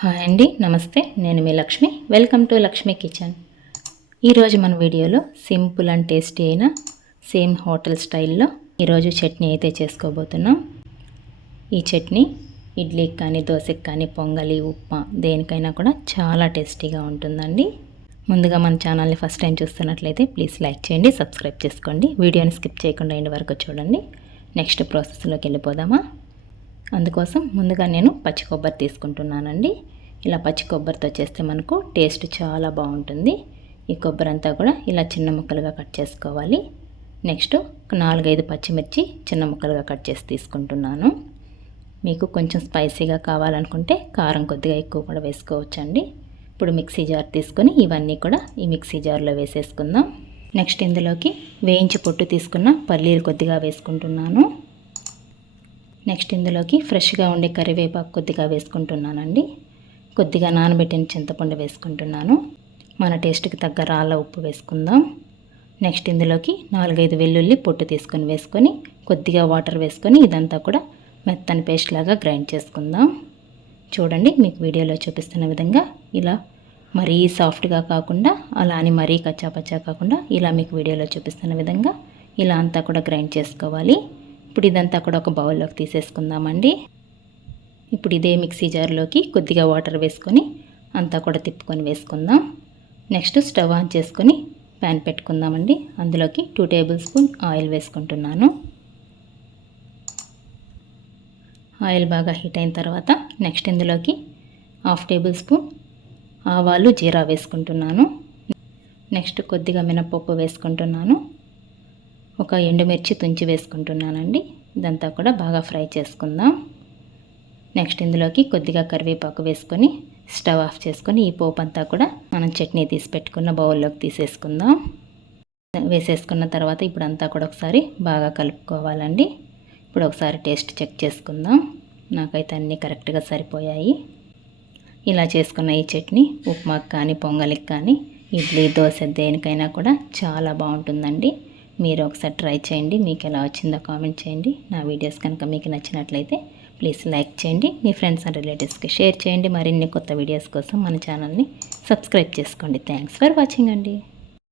Hi అండి, నమస్తే. నేను మీ Lakshmi. Welcome to Lakshmi kitchen. ఈరోజు మన వీడియోలో సింపుల్ అండ్ టేస్టీ అయిన సేమ్ హోటల్ స్టైల్లో ఈరోజు చట్నీ అయితే చేసుకోబోతున్నాం. ఈ చట్నీ ఇడ్లీకి కానీ, దోశకి కానీ, పొంగలి, ఉప్మా దేనికైనా కూడా చాలా టేస్టీగా ఉంటుందండి. ముందుగా మన ఛానల్ని ఫస్ట్ టైం చూస్తున్నట్లయితే ప్లీజ్ లైక్ చేయండి, సబ్స్క్రైబ్ చేసుకోండి. వీడియోని స్కిప్ చేయకుండా ఎండ్ వరకు చూడండి. నెక్స్ట్ ప్రాసెస్లోకి వెళ్ళిపోదామా. అందుకోసం ముందుగా నేను పచ్చి కొబ్బరి తీసుకుంటున్నానండి. ఇలా పచ్చి కొబ్బరితో చేస్తే మనకు టేస్ట్ చాలా బాగుంటుంది. ఈ కొబ్బరి అంతా కూడా ఇలా చిన్న ముక్కలుగా కట్ చేసుకోవాలి. నెక్స్ట్ 4-5 పచ్చిమిర్చి చిన్న ముక్కలుగా కట్ చేసి తీసుకుంటున్నాను. మీకు కొంచెం స్పైసీగా కావాలనుకుంటే కారం కొద్దిగా ఎక్కువ కూడా వేసుకోవచ్చండి. ఇప్పుడు మిక్సీ జార్ తీసుకొని ఇవన్నీ కూడా ఈ మిక్సీ జార్లో వేసేసుకుందాం. నెక్స్ట్ ఇందులోకి వేయించి పొట్టు తీసుకున్న పల్లీలు కొద్దిగా వేసుకుంటున్నాను. నెక్స్ట్ ఇందులోకి ఫ్రెష్గా ఉండే కరివేపాకు కొద్దిగా వేసుకుంటున్నానండి. కొద్దిగా నానబెట్టిన చింతపండు వేసుకుంటున్నాను. మన టేస్ట్కి తగ్గ రాళ్ళ ఉప్పు వేసుకుందాం. నెక్స్ట్ ఇందులోకి 4-5 వెల్లుల్లి పొట్టు తీసుకొని వేసుకొని కొద్దిగా వాటర్ వేసుకొని ఇదంతా కూడా మెత్తని పేస్ట్ లాగా గ్రైండ్ చేసుకుందాం. చూడండి, మీకు వీడియోలో చూపిస్తున్న విధంగా ఇలా మరీ సాఫ్ట్గా కాకుండా అలా అని మరీ కచ్చాపచ్చా కాకుండా ఇలా మీకు వీడియోలో చూపిస్తున్న విధంగా ఇలా అంతా కూడా గ్రైండ్ చేసుకోవాలి. ఇప్పుడు ఇదంతా కూడా ఒక బౌల్లోకి తీసేసుకుందామండి. ఇప్పుడు ఇదే మిక్సీ జార్లోకి కొద్దిగా వాటర్ వేసుకొని అంతా కూడా తిప్పుకొని వేసుకుందాం. నెక్స్ట్ స్టవ్ ఆన్ చేసుకొని ప్యాన్ పెట్టుకుందామండి. అందులోకి 2 టేబుల్ స్పూన్ ఆయిల్ వేసుకుంటున్నాను. ఆయిల్ బాగా హీట్ అయిన తర్వాత నెక్స్ట్ ఇందులోకి 1/2 టేబుల్ స్పూన్ ఆవాలు, జీరా వేసుకుంటున్నాను. నెక్స్ట్ కొద్దిగా మినపప్పు వేసుకుంటున్నాను. ఒక ఎండుమిర్చి తుంచి వేసుకుంటున్నానండి. ఇదంతా కూడా బాగా ఫ్రై చేసుకుందాం. నెక్స్ట్ ఇందులోకి కొద్దిగా కరివేపాకు వేసుకొని స్టవ్ ఆఫ్ చేసుకొని ఈ పోపు అంతా కూడా మనం చట్నీ తీసి పెట్టుకున్న బౌల్లోకి తీసేసుకుందాం. వేసేసుకున్న తర్వాత ఇప్పుడు అంతా కూడా ఒకసారి బాగా కలుపుకోవాలండి. ఇప్పుడు ఒకసారి టేస్ట్ చెక్ చేసుకుందాం. నాకైతే అన్నీ కరెక్ట్గా సరిపోయాయి. ఇలా చేసుకున్న ఈ చట్నీ ఉప్మాకి కానీ, పొంగలికి కానీ, ఇడ్లీ, దోశ దేనికైనా కూడా చాలా బాగుంటుందండి. మీరు ఒకసారి ట్రై చేయండి. మీకు ఎలా వచ్చిందో కామెంట్ చేయండి. నా వీడియోస్ కనుక మీకు నచ్చినట్లయితే ప్లీజ్ లైక్ చేయండి. మీ ఫ్రెండ్స్ అండ్ రిలేటివ్స్కి షేర్ చేయండి. మరిన్ని కొత్త వీడియోస్ కోసం మన ఛానల్ని సబ్స్క్రైబ్ చేసుకోండి. థ్యాంక్స్ ఫర్ వాచింగ్ అండి.